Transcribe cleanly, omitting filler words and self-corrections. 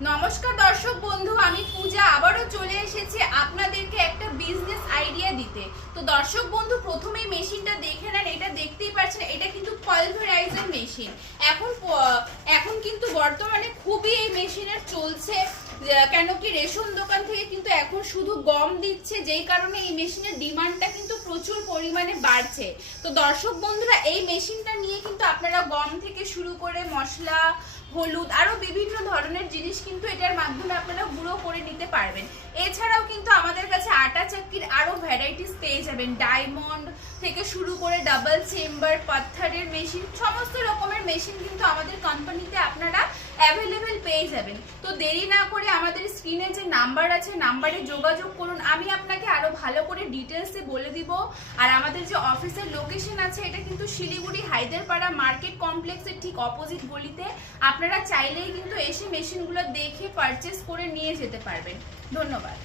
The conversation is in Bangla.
নমস্কার দর্শক বন্ধু, আমি পূজা আবারও চলে এসেছি আপনাদেরকে একটা বিজনেস আইডিয়া দিতে। তো দর্শক বন্ধু, প্রথমেই মেশিনটা দেখে নেন। এটা দেখতেই পাচ্ছেন, এটা কিন্তু পালভারাইজার মেশিন। এখন কিন্তু বর্তমানে খুবই এই মেশিনের চলছে, কেন কি রেশন দোকান থেকে কিন্তু এখন শুধু গম দিচ্ছে, যেই কারণে এই মেশিনের ডিমান্ডটা কিন্তু প্রচুর পরিমাণে বাড়ছে। তো দর্শক বন্ধুরা, এই মেশিনটা নিয়ে কিন্তু আপনারা গম থেকে শুরু করে মশলা, হলুদ, আরো বিভিন্ন ধরনের জিনিস কিন্তু এটার মাধ্যমে আপনারা গুঁড়ো করে নিতে পারবেন। এছাড়াও কিন্তু আমাদের কাছে আটা চাক্কির আরো ভ্যারাইটিস পেয়ে যাবেন। ডায়মন্ড থেকে শুরু করে ডাবল চেম্বার, পাথরের মেশিন, সমস্ত রকমের মেশিন কিন্তু আমাদের কোম্পানিতে আপনারা অ্যাভেলেবেল পেয়ে যাবেন। তো দেরি না করে আমাদের স্ক্রিনে যে নাম্বার আছে, নাম্বারে যোগাযোগ করুন। আমি আপনাকে আরো ভালো করে ডিটেলসে বলে দিব। আর আমাদের যে অফিসের লোকেশন আছে, এটা কিন্তু শিলিগুড়ি হায়দ্রাপাড়া মার্কেট কমপ্লেক্সের ঠিক অপোজিট গলিতে। আপনারা চাইলেই কিন্তু এসে মেশিনগুলো দেখে পারচেস করে নিয়ে যেতে পারবেন। ধন্যবাদ।